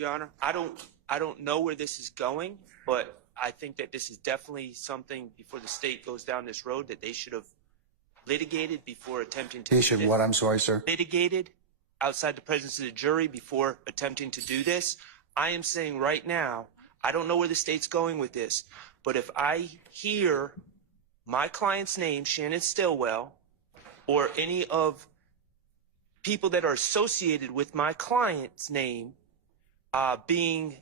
Your Honor. I don't know where this is going, but I think that this is definitely something before the state goes down this road that they should have litigated before attempting to. They should what? I'm sorry, sir. Litigated outside the presence of the jury before attempting to do this. I am saying right now, I don't know where the state's going with this, but if I hear my client's name, Shannon Stillwell, or any of people that are associated with my client's name being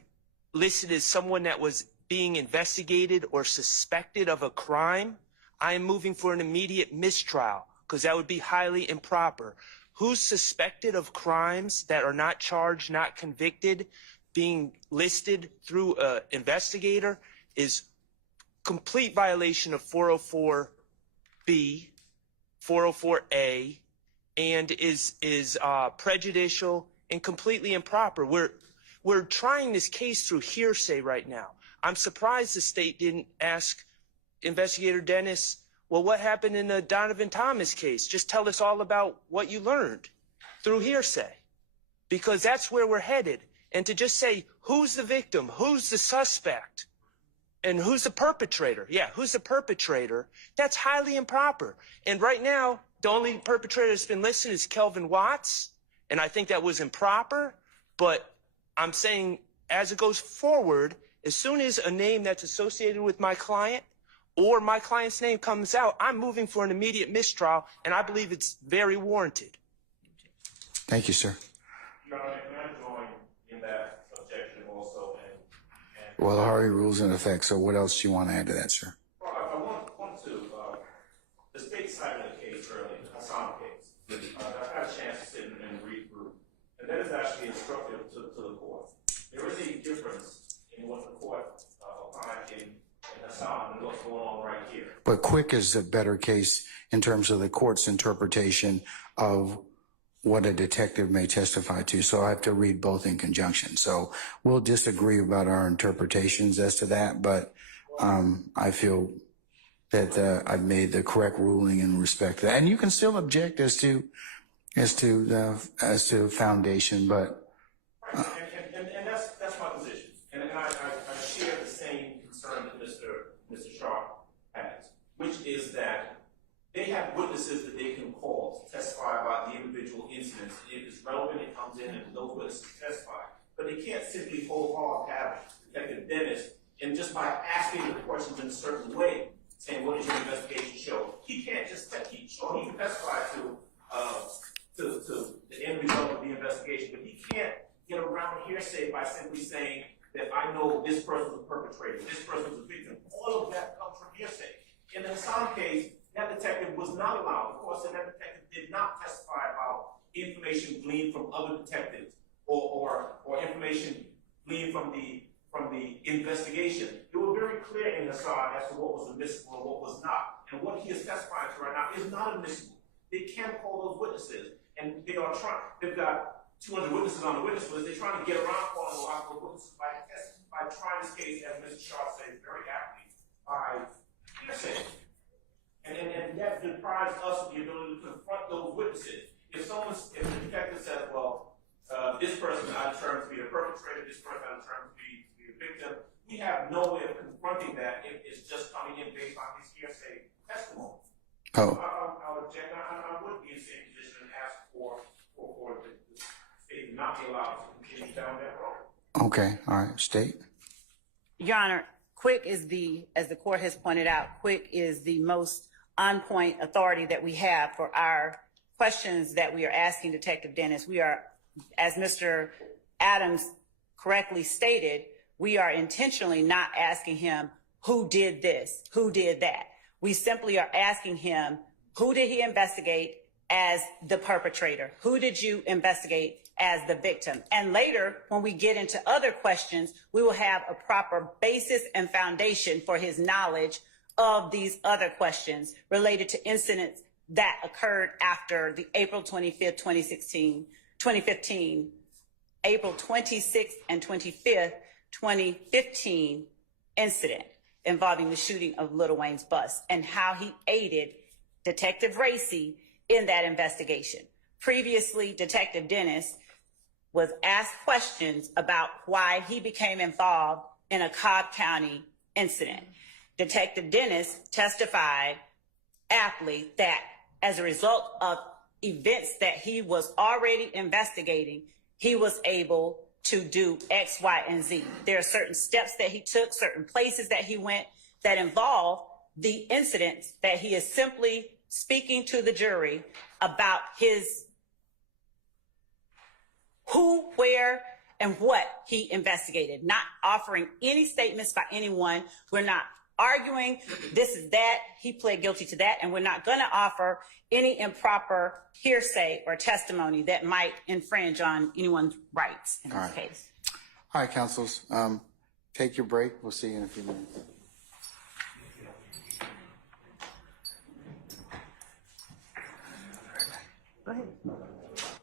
listed as someone that was being investigated or suspected of a crime, I am moving for an immediate mistrial because that would be highly improper. Who's suspected of crimes that are not charged, not convicted, being listed through an investigator is complete violation of 404B, 404A, and is prejudicial and completely improper. We're trying this case through hearsay right now. I'm surprised the state didn't ask Investigator Dennis, well, what happened in the Donovan Thomas case? Just tell us all about what you learned through hearsay, because that's where we're headed. And to just say, who's the victim, who's the suspect, and who's the perpetrator? Yeah, who's the perpetrator? That's highly improper. And right now, the only perpetrator that's been listed is Kelvin Watts, and I think that was improper. But I'm saying as it goes forward, as soon as a name that's associated with my client or my client's name comes out, I'm moving for an immediate mistrial, and I believe it's very warranted. Thank you, sir. Your Honor, can I join in that objection also? Well, the Hari rule's in effect, so what else do you want to add to that, sir? Well, I want to, the state cited a case earlier, the Hassan case. I've had a chance to sit and read through, and that is actually instructive to the court. There is a difference in what the court applied in Hassan and what's going on right here. But Quick is a better case in terms of the court's interpretation of what a detective may testify to. So I have to read both in conjunction. So we'll disagree about our interpretations as to that, but I feel that I've made the correct ruling in respect to that. And you can still object as to foundation, but and that's my position. And I share the same concern that Mr. Schardt has, which is that they have witnesses that they can call to testify about the individual incidents. If it's relevant, it comes in and those witnesses testify. But they can't simply wholeheartedly have Detective Dennis, and just by asking the questions in a certain way, saying, what does your investigation show? He can't just he can testify to the end result of the investigation, but he can't get around hearsay by simply saying that I know this person's a perpetrator, this person's a victim. All of that comes from hearsay. In the Hassan case, that detective was not allowed. Of course, that detective did not testify about information gleaned from other detectives or information gleaned from the investigation. They were very clear in Hassan as to what was admissible and what was not. And what he is testifying to right now is not admissible. They can't call those witnesses. And they've got 200 witnesses on the witness list. They're trying to get around calling a lot of witnesses by trying this case, as Mr. Schardt said very aptly, by hearsay. And that deprives us of the ability to confront those witnesses. If the detective says, well, this person I determined to be a perpetrator, this person I determined to be a victim, we have no way of confronting that if it's just coming in based on his hearsay testimony. Oh. I would object. I would be in the same position and ask for the state not be allowed to continue down that road. Okay. All right. State. Your Honor, Quick is as the court has pointed out, Quick is the most on-point authority that we have for our questions that we are asking Detective Dennis. We are, as Mr. Adams correctly stated, we are intentionally not asking him who did this, who did that. We simply are asking him, who did he investigate as the perpetrator? Who did you investigate as the victim? And later, when we get into other questions, we will have a proper basis and foundation for his knowledge of these other questions related to incidents that occurred after the April 25th, 2015, April 26th and 25th, 2015 incident involving the shooting of Lil Wayne's bus and how he aided Detective Racy in that investigation. Previously, Detective Dennis was asked questions about why he became involved in a Cobb County incident. Detective Dennis testified aptly that as a result of events that he was already investigating, he was able to do X, Y, and Z. There are certain steps that he took, certain places that he went that involve the incidents that he is simply speaking to the jury about his who, where, and what he investigated, not offering any statements by anyone. We're not arguing this is that, he pled guilty to that, and we're not going to offer any improper hearsay or testimony that might infringe on anyone's rights in this case. All right, counsels, take your break. We'll see you in a few minutes. Go ahead.